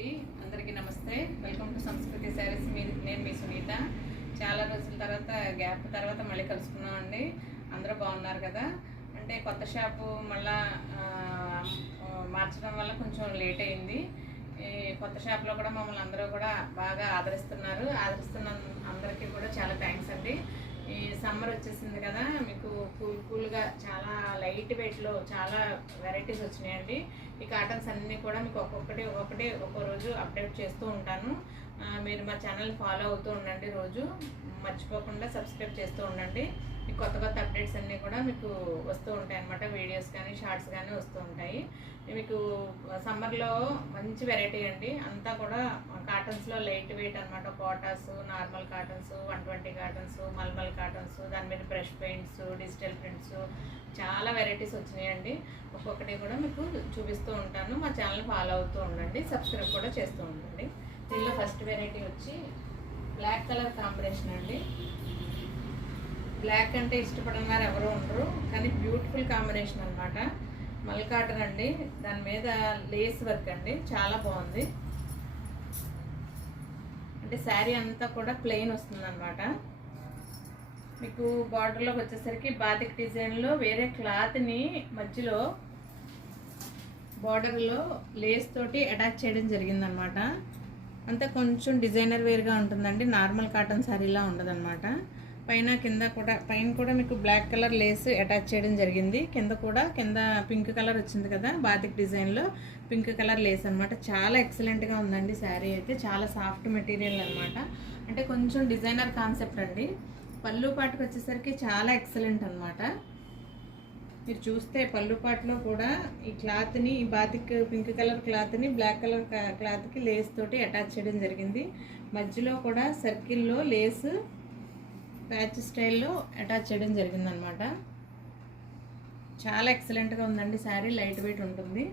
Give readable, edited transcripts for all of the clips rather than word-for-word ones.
అండి, అందరికీ నమస్తే. వెల్కమ్ టు సంస్కృతి శారీస్. నేను మీ సునీత. చాలా రోజుల తర్వాత గ్యాప్ తర్వాత మళ్ళీ కలుసుకున్నామండి. అందరూ బాగున్నారు కదా. అంటే కొత్త షాపు మళ్ళా మార్చడం వల్ల కొంచెం లేట్ అయింది. ఈ కొత్త షాప్లో కూడా మమ్మల్ని అందరూ కూడా బాగా ఆదరిస్తున్న అందరికీ కూడా చాలా థ్యాంక్స్ అండి. ఈ సమ్మర్ వచ్చేసింది కదా, మీకు కూల్గా చాలా లైట్ వెయిట్లో చాలా వెరైటీస్ వచ్చినాయండి. ఈ కాటన్స్ అన్నీ కూడా మీకు ఒక్కొక్కటి ఒక్కో రోజు అప్డేట్ చేస్తూ ఉంటాను. మీరు మా ఛానల్ ఫాలో అవుతూ ఉండండి, రోజు మర్చిపోకుండా సబ్స్క్రైబ్ చేస్తూ ఉండండి. ఈ కొత్త అప్డేట్స్ అన్నీ కూడా మీకు వస్తూ ఉంటాయి అన్నమాట. వీడియోస్ కానీ షార్ట్స్ కానీ వస్తూ ఉంటాయి. మీకు సమ్మర్లో మంచి వెరైటీ అండి. అంతా కూడా కాటన్స్లో లైట్ వెయిట్ అనమాట. కోటాస్, నార్మల్ కాటన్స్, 120 కాటన్స్, మల్మల్ కాటన్స్, దాని మీద బ్రష్ పెయింట్స్, డిజిటల్ ప్రింట్స్, చాలా వెరైటీస్ వచ్చినాయండి. ఒక్కొక్కటి కూడా మీకు చూపిస్తూ ఉంటాను. మా ఛానల్ ఫాలో అవుతూ ఉండండి, సబ్స్క్రైబ్ కూడా చేస్తూ ఉండండి. దీనిలో ఫస్ట్ వెరైటీ వచ్చి బ్లాక్ కలర్ కాంబినేషన్ అండి. బ్లాక్ అంటే ఇష్టపడిన వారు ఎవరు ఉండరు, కానీ బ్యూటిఫుల్ కాంబినేషన్ అనమాట. మల్ కాటన్ అండి, దాని మీద లేస్ వర్క్ అండి, చాలా బాగుంది. అంటే శారీ అంతా కూడా ప్లెయిన్ వస్తుంది అనమాట. మీకు బార్డర్లోకి వచ్చేసరికి బాతిక్ డిజైన్లో వేరే క్లాత్ని మధ్యలో బార్డర్లో లేస్ తోటి అటాచ్ చేయడం జరిగిందనమాట. అంతా కొంచెం డిజైనర్ వేర్గా ఉంటుందండి, నార్మల్ కాటన్ శారీలా ఉండదన్నమాట. పైన కూడా మీకు బ్లాక్ కలర్ లేస్ అటాచ్ చేయడం జరిగింది. కింద పింక్ కలర్ వచ్చింది కదా, బాతిక్ డిజైన్లో పింక్ కలర్ లేస్ అనమాట. చాలా ఎక్సలెంట్గా ఉందండి శారీ అయితే. చాలా సాఫ్ట్ మెటీరియల్ అనమాట. అంటే కొంచెం డిజైనర్ కాన్సెప్ట్ అండి. పళ్ళు పాటుకు వచ్చేసరికి చాలా ఎక్సలెంట్ అనమాట. మీరు చూస్తే పళ్ళు పాటులో కూడా ఈ క్లాత్ని, ఈ బాతిక్ పింక్ కలర్ క్లాత్ని బ్లాక్ కలర్ క్లాత్కి లేస్ తోటి అటాచ్ చేయడం జరిగింది. మధ్యలో కూడా సర్కిల్లో లేస్ ప్యాచ్ స్టైల్లో అటాచ్ చేయడం జరిగిందనమాట. చాలా ఎక్సలెంట్గా ఉందండి శారీ. లైట్ వెయిట్ ఉంటుంది.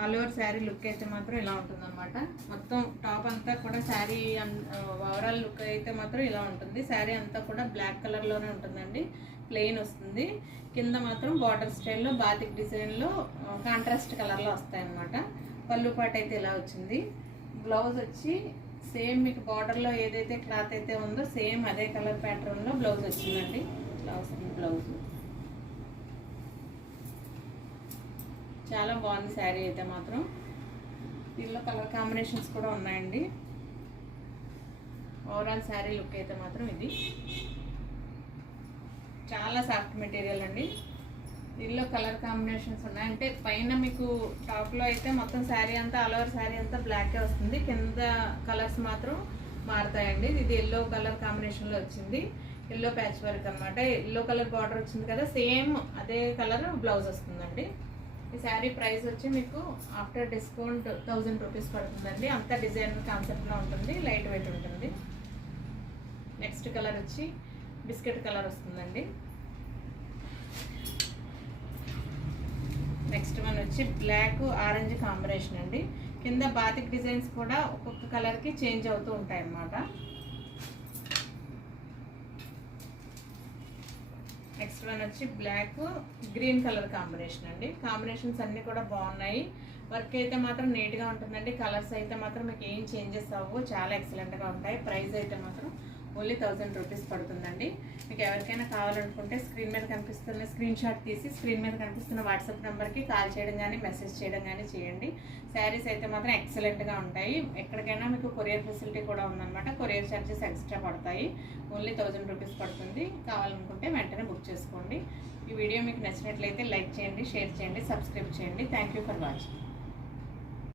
ఆల్ ఓవర్ శారీ లుక్ అయితే మాత్రం ఇలా ఉంటుందన్నమాట. మొత్తం టాప్ అంతా కూడా శారీ ఓవరాల్ లుక్ అయితే మాత్రం ఇలా ఉంటుంది. శారీ అంతా కూడా బ్లాక్ కలర్లోనే ఉంటుందండి, ప్లెయిన్ వస్తుంది. కింద మాత్రం బార్డర్ స్టైల్లో బాతిక్ డిజైన్లో కాంట్రాస్ట్ కలర్లో వస్తాయన్నమాట. పళ్ళు పాటు అయితే ఇలా వచ్చింది. బ్లౌజ్ వచ్చి సేమ్ మీకు బార్డర్లో ఏదైతే క్లాత్ అయితే ఉందో సేమ్ అదే కలర్ ప్యాటర్న్లో బ్లౌజ్ వచ్చిందండి. ఇలా వస్తుంది బ్లౌజ్. చాలా బాగుంది శారీ అయితే మాత్రం. దీనిలో కలర్ కాంబినేషన్స్ కూడా ఉన్నాయండి. ఓవరాల్ శారీ లుక్ అయితే మాత్రం ఇది. చాలా సాఫ్ట్ మెటీరియల్ అండి. దీనిలో కలర్ కాంబినేషన్స్ ఉన్నాయి. అంటే పైన మీకు టాప్లో అయితే మొత్తం శారీ అంతా ఆల్ ఓవర్ శారీ అంతా బ్లాకే వస్తుంది. కింద కలర్స్ మాత్రం మారుతాయండి. ఇది ఎల్లో కలర్ కాంబినేషన్లో వచ్చింది. ఎల్లో ప్యాచ్ వర్క్ అనమాట. ఎల్లో కలర్ బార్డర్ వచ్చింది కదా, సేమ్ అదే కలర్ బ్లౌజ్ వస్తుందండి. ఈ శారీ ప్రైస్ వచ్చి మీకు ఆఫ్టర్ డిస్కౌంట్ 1000 రూపీస్ పడుతుందండి. అంతా డిజైన్ కాన్సెప్ట్లో ఉంటుంది, లైట్ వెయిట్ ఉంటుంది. నెక్స్ట్ కలర్ వచ్చి బిస్కెట్ కలర్ వస్తుందండి. నెక్స్ట్ వన్ వచ్చి బ్లాక్ ఆరెంజ్ కాంబినేషన్ అండి. కింద బాతిక్ డిజైన్స్ కూడా ఒక్కొక్క కలర్కి చేంజ్ అవుతూ ఉంటాయి అన్నమాట. నెక్స్ట్ వన్ వచ్చి బ్లాక్ గ్రీన్ కలర్ కాంబినేషన్ అండి. కాంబినేషన్స్ అన్నీ కూడా బాగున్నాయి. వర్క్ అయితే మాత్రం నీట్గా ఉంటుందండి. కలర్స్ అయితే మాత్రం మీకు ఏం చేంజెస్ అవ్వవు, చాలా ఎక్సలెంట్గా ఉంటాయి. ప్రైస్ అయితే మాత్రం ఓన్లీ 1000 రూపీస్ పడుతుందండి. మీకు ఎవరికైనా కావాలనుకుంటే స్క్రీన్ మీద కనిపిస్తున్న స్క్రీన్ షాట్ తీసి స్క్రీన్ మీద కనిపిస్తున్న వాట్సాప్ నెంబర్కి కాల్ చేయడం కానీ మెసేజ్ చేయడం కానీ చేయండి. శారీస్ అయితే మాత్రం ఎక్సలెంట్గా ఉంటాయి. ఎక్కడికైనా మీకు కొరియర్ ఫెసిలిటీ కూడా ఉందన్నమాట. కొరియర్ ఛార్జెస్ ఎక్స్ట్రా పడతాయి. ఓన్లీ 1000 రూపీస్ పడుతుంది. కావాలనుకుంటే వెంటనే బుక్ చేసుకోండి. ఈ వీడియో మీకు నచ్చినట్లయితే లైక్ చేయండి, షేర్ చేయండి, సబ్స్క్రైబ్ చేయండి. Thank you for watching.